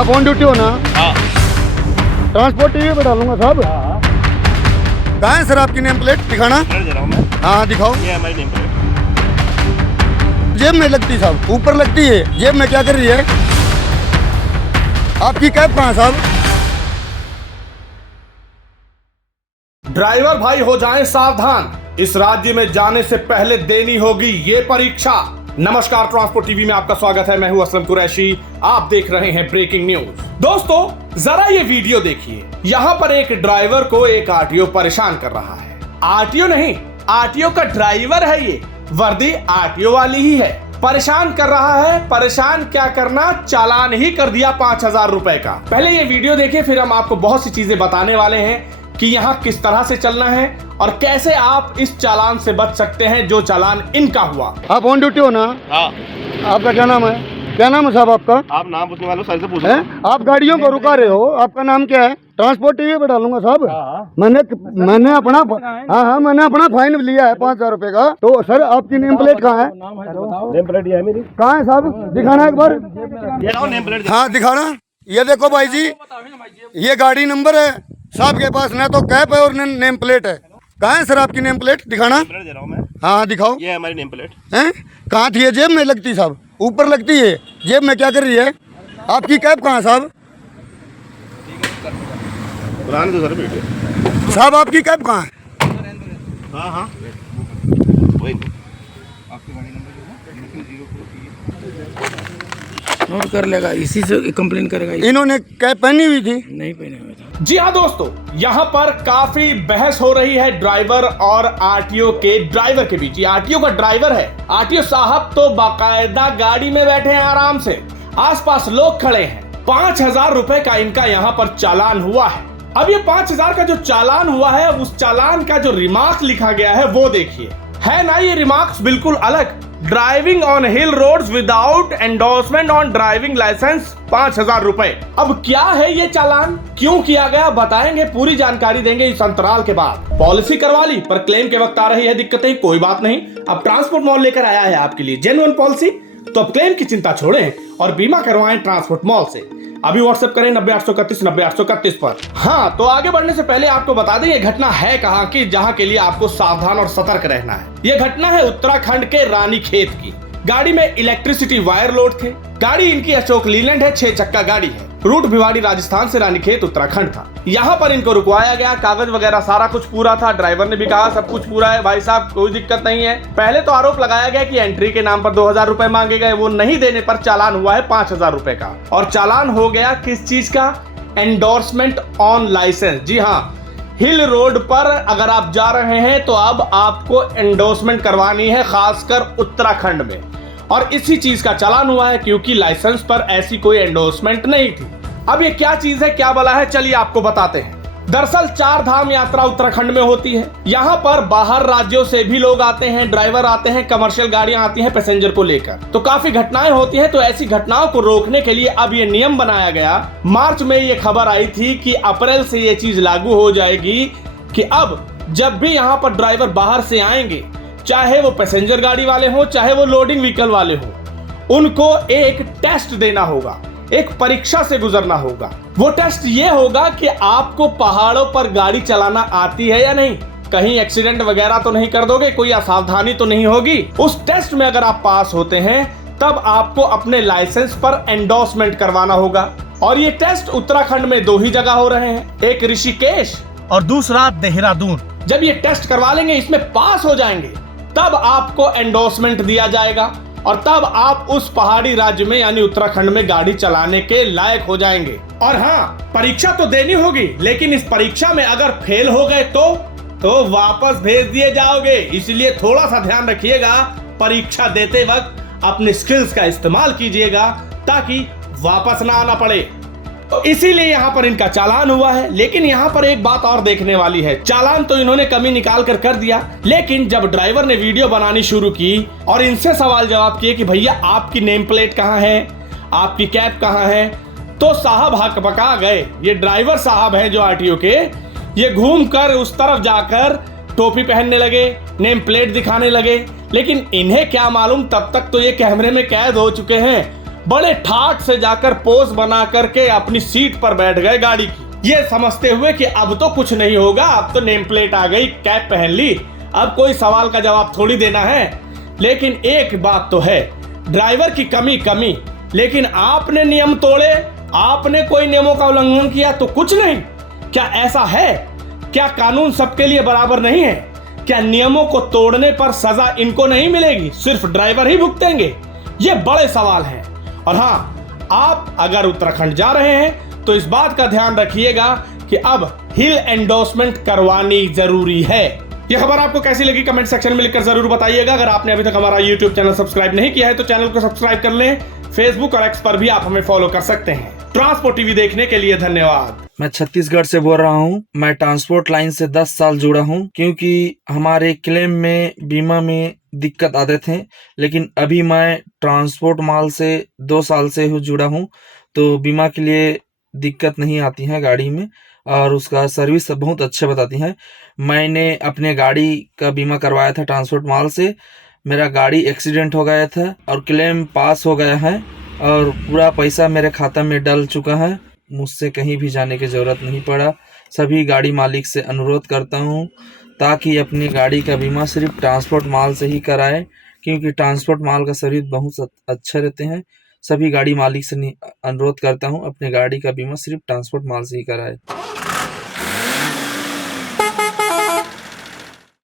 आप on duty हो ना? हाँ। ट्रांसपोर्ट टीवी पे डालूंगा साहब। हाँ। कहाँ है सर आपकी नेम प्लेट? दिखाना। दे रहा हूँ मैं। हाँ दिखाओ। ये हमारी नेम प्लेट। जेब में लगती साहब, ऊपर लगती है। जेब में क्या कर रही है? आपकी कैब कहाँ है साहब? ड्राइवर भाई हो जाएं सावधान, इस राज्य में जाने से पहले देनी होगी ये परीक्षा। नमस्कार, ट्रांसपोर्ट टीवी में आपका स्वागत है। मैं हूं असलम कुरैशी, आप देख रहे हैं ब्रेकिंग न्यूज। दोस्तों जरा ये वीडियो देखिए। यहाँ पर एक ड्राइवर को एक आरटीओ परेशान कर रहा है। आरटीओ नहीं, आरटीओ का ड्राइवर है ये, वर्दी आरटीओ वाली ही है। परेशान कर रहा है। परेशान क्या करना, चालान ही कर दिया 5,000 रुपए का। पहले ये वीडियो देखिए, फिर हम आपको बहुत सी चीजें बताने वाले हैं कि यहाँ किस तरह से चलना है और कैसे आप इस चालान से बच सकते हैं जो चालान इनका हुआ। आप ऑन ड्यूटी हो ना? हाँ। आपका क्या नाम है? क्या नाम है साहब आपका? आप नाम पूछने वालों सर से पूछो। आप गाड़ियों को रुका रहे हो, आपका नाम क्या है? ट्रांसपोर्ट टीवी पे डालूंगा साहब। हाँ। मैंने अपना मैंने अपना फाइन लिया है 5,000 रुपए का। तो सर आपकी नेम प्लेट कहाँ है? नेम प्लेट ये है मेरी। कहाँ है साहब? दिखाना एक बार। ये रहा नेम प्लेट। हाँ दिखाना। ये देखो भाई जी, ये गाड़ी नंबर है साहब के पास, ना तो कैप है और न नेम प्लेट है। कहाँ है सर आपकी नेम प्लेट? दिखाना। प्लेट दे रहा हूँ मैं। हाँ दिखाओ। ये हमारी नेम प्लेट। हैं? कहाँ थी? ये जेब में लगती साहब, ऊपर लगती है। जेब में क्या कर रही है? आपकी कैप कहाँ है साहब? पुराने तो सर वीडियो। साहब आपकी कैप कहाँ है? हाँ हाँ वही नोट कर लेगा, इसी से कंप्लेन करेगा। इन्होंने कैप पहनी हुई थी। नहीं पहने हुए थे। जी हाँ दोस्तों, यहाँ पर काफी बहस हो रही है ड्राइवर और आरटीओ के ड्राइवर के बीच। ये आरटीओ का ड्राइवर है। आरटीओ साहब तो बाकायदा गाड़ी में बैठे हैं आराम से, आसपास लोग खड़े हैं। 5,000 रुपए का इनका यहाँ पर चालान हुआ है। अब ये 5,000 का जो चालान हुआ है, उस चालान का जो रिमार्क लिखा गया है वो देखिए। है ना ये रिमार्क्स बिल्कुल अलग। Driving on hill roads without endorsement on driving license 5,000 रुपए। अब क्या है ये चालान, क्यों किया गया, बताएंगे, पूरी जानकारी देंगे इस अंतराल के बाद। पॉलिसी करवा ली पर क्लेम के वक्त आ रही है दिक्कतें, कोई बात नहीं। अब ट्रांसपोर्ट मॉल लेकर आया है आपके लिए जेन्युइन पॉलिसी, तो अब क्लेम की चिंता छोड़ें और बीमा करवाएं ट्रांसपोर्ट मॉल से। अभी व्हाट्सएप करें 90,831 90,831 पर। हाँ, तो आगे बढ़ने से पहले आपको बता दें ये घटना है कहाँ की, जहाँ के लिए आपको सावधान और सतर्क रहना है। ये घटना है उत्तराखंड के रानीखेत की। गाड़ी में इलेक्ट्रिसिटी वायर लोड थे। गाड़ी इनकी अशोक लीलैंड है, 6 चक्का गाड़ी है। रूट भिवाड़ी राजस्थान से रानीखेत उत्तराखंड था। यहाँ पर इनको रुकवाया गया, कागज वगैरह सारा कुछ पूरा था। ड्राइवर ने भी कहा सब कुछ पूरा है भाई साहब, कोई दिक्कत नहीं है। पहले तो आरोप लगाया गया कि एंट्री के नाम पर 2,000 रुपए मांगे गए, वो नहीं देने पर चालान हुआ है 5,000 रुपए का। और चालान हो गया किस चीज का? Endorsement on licence. जी हाँ, हिल रोड पर अगर आप जा रहे हैं तो अब आपको एंडोर्समेंट करवानी है, खासकर उत्तराखंड में। और इसी चीज का चालान हुआ है क्योंकि लाइसेंस पर ऐसी कोई एंडोर्समेंट नहीं थी। अब ये क्या चीज है, क्या बला है, चलिए आपको बताते हैं। दरअसल 4 धाम यात्रा उत्तराखंड में होती है। यहाँ पर बाहर राज्यों से भी लोग आते हैं, ड्राइवर आते हैं, कमर्शियल गाड़ियां आती हैं पैसेंजर को लेकर, तो काफी घटनाएं होती हैं। तो ऐसी घटनाओं को रोकने के लिए अब ये नियम बनाया गया। मार्च में ये खबर आई थी कि अप्रैल से ये चीज लागू हो जाएगी कि अब जब भी यहाँ पर ड्राइवर बाहर से आएंगे, चाहे वो पैसेंजर गाड़ी वाले हो, चाहे वो लोडिंग व्हीकल वाले हो, उनको एक टेस्ट देना होगा, एक परीक्षा से गुजरना होगा। वो टेस्ट ये होगा कि आपको पहाड़ों पर गाड़ी चलाना आती है या नहीं, कहीं एक्सीडेंट वगैरह तो नहीं कर दोगे, कोई असावधानी तो नहीं होगी। उस टेस्ट में अगर आप पास होते हैं तब आपको अपने लाइसेंस पर एंडोर्समेंट करवाना होगा। और ये टेस्ट उत्तराखंड में 2 ही जगह हो रहे हैं, एक ऋषिकेश और दूसरा देहरादून। जब ये टेस्ट करवा लेंगे, इसमें पास हो जाएंगे, तब आपको एंडोर्समेंट दिया जाएगा और तब आप उस पहाड़ी राज्य में यानी उत्तराखंड में गाड़ी चलाने के लायक हो जाएंगे। और हाँ, परीक्षा तो देनी होगी, लेकिन इस परीक्षा में अगर फेल हो गए तो वापस भेज दिए जाओगे। इसलिए थोड़ा सा ध्यान रखिएगा, परीक्षा देते वक्त अपने स्किल्स का इस्तेमाल कीजिएगा ताकि वापस ना आना पड़े। तो इसीलिए यहाँ पर इनका चालान हुआ है। लेकिन यहाँ पर एक बात और देखने वाली है, चालान तो इन्होंने कमी निकाल कर दिया, लेकिन जब ड्राइवर ने वीडियो बनानी शुरू की और इनसे सवाल जवाब किए कि भैया आपकी नेम प्लेट कहाँ है, आपकी कैप कहाँ है, तो साहब हकबका गए। ये ड्राइवर साहब हैं जो आरटीओ के, ये घूम कर उस तरफ जाकर टोपी पहनने लगे, नेम प्लेट दिखाने लगे। लेकिन इन्हें क्या मालूम, तब तक तो ये कैमरे में कैद हो चुके हैं बड़े ठाट से जाकर पोज बना करके अपनी सीट पर बैठ गए गाड़ी की, ये समझते हुए कि अब तो कुछ नहीं होगा, अब तो नेम प्लेट आ गई, कैप पहन ली, अब कोई सवाल का जवाब थोड़ी देना है। लेकिन एक बात तो है, ड्राइवर की कमी, लेकिन आपने नियम तोड़े, आपने कोई नियमों का उल्लंघन किया तो कुछ नहीं। क्या ऐसा है? क्या कानून सबके लिए बराबर नहीं है? क्या नियमों को तोड़ने पर सजा इनको नहीं मिलेगी, सिर्फ ड्राइवर ही भुगतेंगे? ये बड़े सवाल हैं। और हाँ, आप अगर उत्तराखंड जा रहे हैं तो इस बात का ध्यान रखिएगा कि अब हिल एंडोर्समेंट करवानी जरूरी है। यह खबर आपको कैसी लगी कमेंट सेक्शन में लिखकर जरूर बताइएगा। अगर आपने अभी तक हमारा YouTube चैनल सब्सक्राइब नहीं किया है तो चैनल को सब्सक्राइब कर लें। फेसबुक और एक्स पर भी आप हमें फॉलो कर सकते हैं। ट्रांसपोर्ट टीवी देखने के लिए धन्यवाद। मैं छत्तीसगढ़ से बोल रहा हूँ। मैं ट्रांसपोर्ट लाइन से 10 साल जुड़ा हूँ, क्योंकि हमारे क्लेम में बीमा में दिक्कत आते थे। लेकिन अभी मैं ट्रांसपोर्ट माल से 2 साल से जुड़ा हूँ, तो बीमा के लिए दिक्कत नहीं आती है गाड़ी में, और उसका सर्विस सब बहुत अच्छे बताती हैं। मैंने अपने गाड़ी का बीमा करवाया था ट्रांसपोर्ट माल से। मेरा गाड़ी एक्सीडेंट हो गया था और क्लेम पास हो गया है और पूरा पैसा मेरे खाता में डल चुका है। मुझसे कहीं भी जाने की ज़रूरत नहीं पड़ा। सभी गाड़ी मालिक से अनुरोध करता हूँ ताकि अपनी गाड़ी का बीमा सिर्फ ट्रांसपोर्ट माल से ही कराएं, क्योंकि ट्रांसपोर्ट माल का सर्विस बहुत अच्छे रहते हैं। सभी गाड़ी मालिक से अनुरोध करता हूँ अपने गाड़ी का बीमा सिर्फ ट्रांसपोर्ट माल से ही कराएं।